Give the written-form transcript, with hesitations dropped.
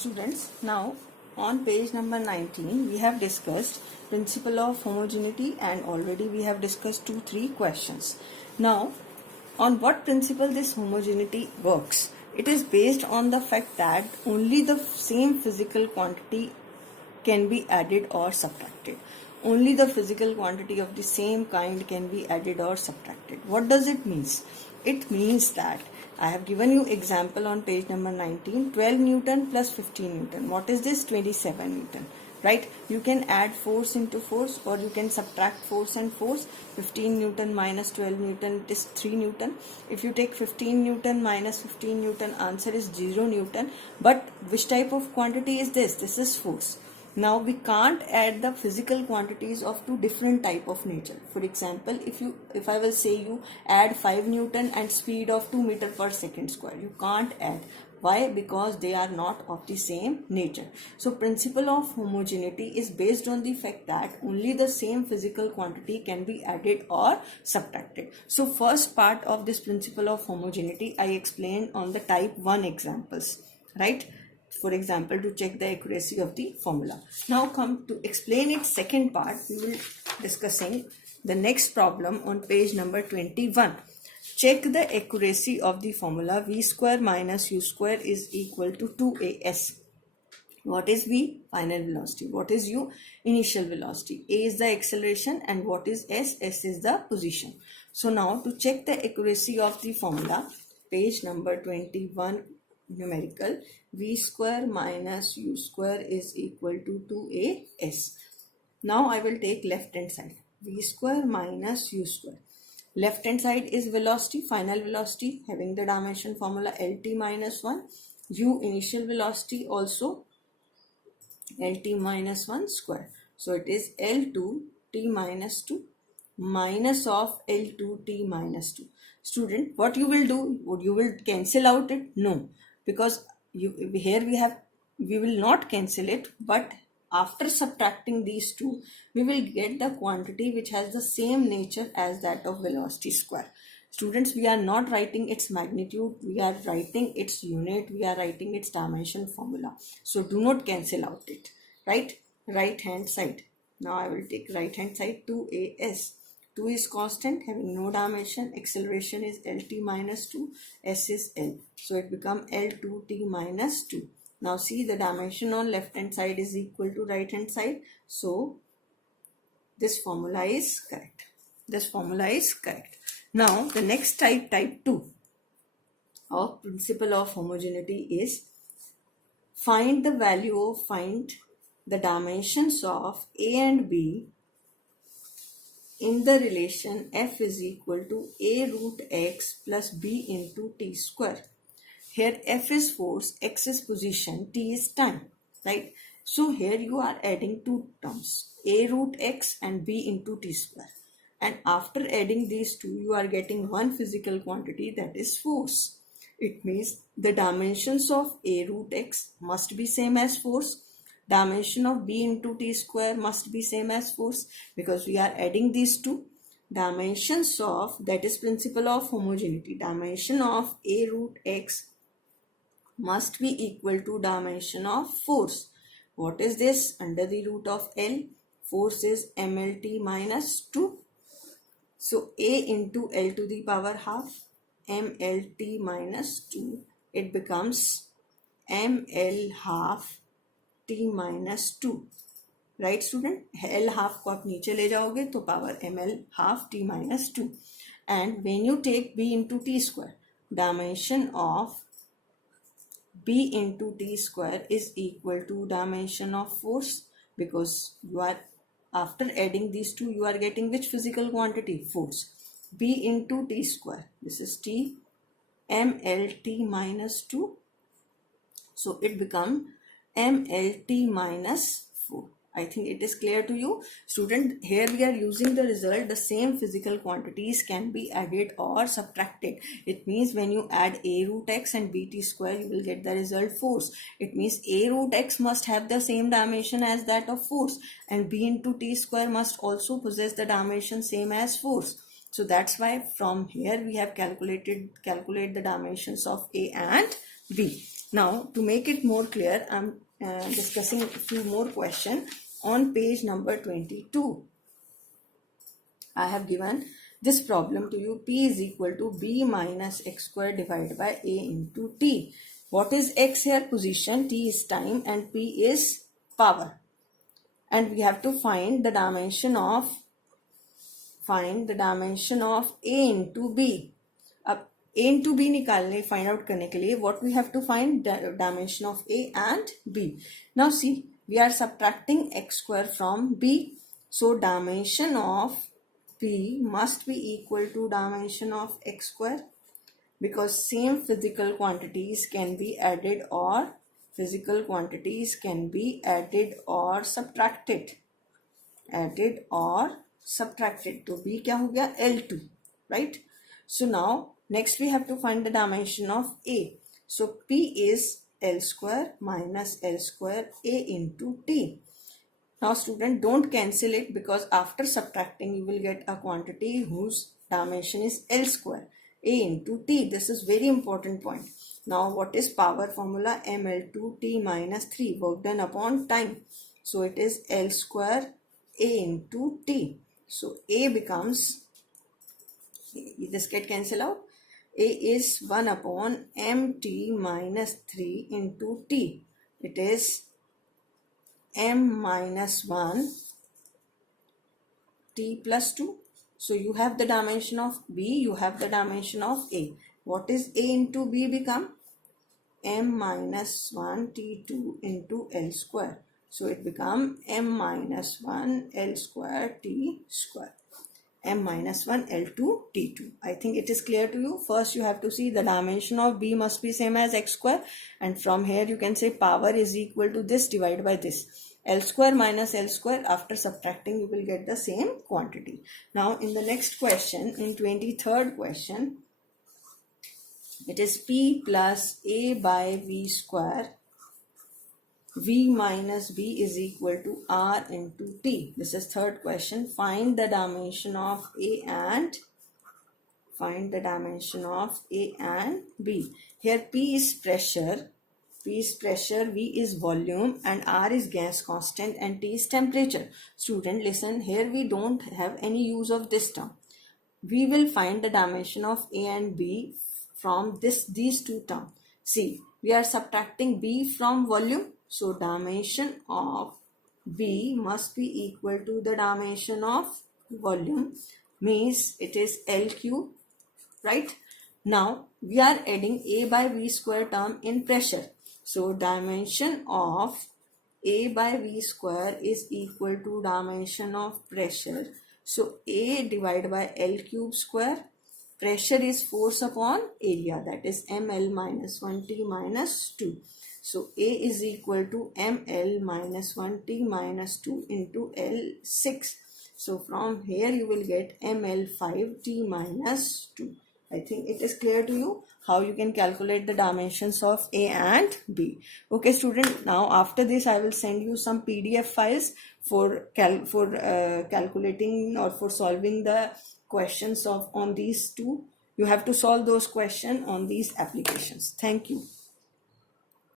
Students, now on page number 19 we have discussed principle of homogeneity and already we have discussed 3 questions. Now on what principle this homogeneity works? It is based on the fact that only the same physical quantity can be added or subtracted. Only the physical quantity of the same kind can be added or subtracted. What does it mean? It means that I have given you example on page number 19, 12 Newton plus 15 Newton. What is this? 27 Newton. Right? You can add force into force or you can subtract force and force. 15 Newton minus 12 Newton, it is 3 Newton. If you take 15 Newton minus 15 Newton, answer is 0 Newton. But which type of quantity is this? This is force. Now we can't add the physical quantities of two different type of nature. For example, if I will say you add 5 Newton and speed of 2 meter per second square, you can't add. Why? Because they are not of the same nature. So principle of homogeneity is based on the fact that only the same physical quantity can be added or subtracted. So first part of this principle of homogeneity I explained on the type 1 examples, right? For example, to check the accuracy of the formula. Now come to explain its second part. We will discussing the next problem on page number 21. Check the accuracy of the formula v square minus u square is equal to 2as. What is v? Final velocity. What is u? Initial velocity. A is the acceleration and what is s? S is the position. So now to check the accuracy of the formula, page number 21, numerical v square minus u square is equal to 2as. Now I will take left hand side. V square minus u square. Left hand side is velocity, final velocity, having the dimension formula LT minus 1. U initial velocity also LT minus 1 square. So it is L2 T minus 2 minus of L2 T minus 2. Student, what you will do? You will cancel out it? No. Because we will not cancel it, but after subtracting these two, we will get the quantity which has the same nature as that of velocity square. Students, we are not writing its magnitude, we are writing its unit, we are writing its dimension formula. So do not cancel out it, right? Right hand side. Now I will take right hand side 2as. 2 is constant, having no dimension. Acceleration is LT minus 2. S is L. So it becomes L2T minus 2. Now see, the dimension on left hand side is equal to right hand side. So this formula is correct. This formula is correct. Now the next type 2 of principle of homogeneity is find the dimensions of A and B in the relation f is equal to a root x plus b into t square. Here f is force, x is position, t is time, right? So here you are adding two terms, a root x and b into t square. And after adding these two, you are getting one physical quantity, that is force. It means the dimensions of a root x must be same as force. Dimension of b into t square must be same as force, because we are adding these two. Dimensions of, that is principle of homogeneity, dimension of a root x must be equal to dimension of force. What is this? Under the root of L, force is mLT minus 2. So a into L to the power half, mLT minus 2, it becomes mL half T minus 2. Right student? L half को आप नीचे ले जाओगे तो power ml half T minus 2. And when you take B into T square, dimension of B into T square is equal to dimension of force, because you are, after adding these two, you are getting which physical quantity? Force. B into T square. This is T, mLT minus 2. So it becomes mLT minus 4. I think it is clear to you. Student, here we are using the result, the same physical quantities can be added or subtracted. It means when you add a root x and bt square, you will get the result force. It means a root x must have the same dimension as that of force, and b into t square must also possess the dimension same as force. So that's why from here we have calculate the dimensions of a and b. Now, to make it more clear, I'm discussing a few more questions on page number 22. I have given this problem to you. P is equal to B minus x square divided by A into T. What is x here? Position, T is time, and P is power. And we have to find the dimension of A into B. अब A into B निकालने find out करने के लिए what we have to find? The dimension of A and B. Now see, we are subtracting x square from B. So dimension of B must be equal to dimension of x square, because same physical quantities can be added or subtracted. तो B क्या हो गया? L2, right? So now next we have to find the dimension of A. So P is L square minus L square A into T. Now student, don't cancel it, because after subtracting you will get a quantity whose dimension is L square, A into T. This is very important point. Now what is power formula? ML2 T minus 3, work done upon time. So it is L square A into T. So A becomes, this get cancel out. A is 1 upon MT minus 3 into T. It is M minus 1 T plus 2. So you have the dimension of B, you have the dimension of A. What is A into B become? M minus 1 T2 into L square. So it become M minus 1 L square T square. M minus 1 L2 T2. I think it is clear to you. First you have to see the dimension of B must be same as x square, and from here you can say power is equal to this divided by this. L square minus L square, after subtracting you will get the same quantity. Now in the next question, in 23rd question, it is P plus A by V square. V minus B is equal to R into T. This is third question. Find the dimension of A and B. Here P is pressure, V is volume, and R is gas constant, and T is temperature. Student, listen, here we don't have any use of this term. We will find the dimension of A and B from these two terms. See, we are subtracting B from volume. So dimension of B must be equal to the dimension of volume, means it is L cube, right? Now we are adding A by V square term in pressure. So dimension of A by V square is equal to dimension of pressure. So A divided by L cube square. Pressure is force upon area, that is ML minus 1T minus 2. So A is equal to ML minus 1T minus 2 into L6. So from here you will get ML5T minus 2. I think it is clear to you how you can calculate the dimensions of A and B. Okay student, now after this I will send you some PDF files for calculating or for solving the questions on these two. You have to solve those questions on these applications. Thank you.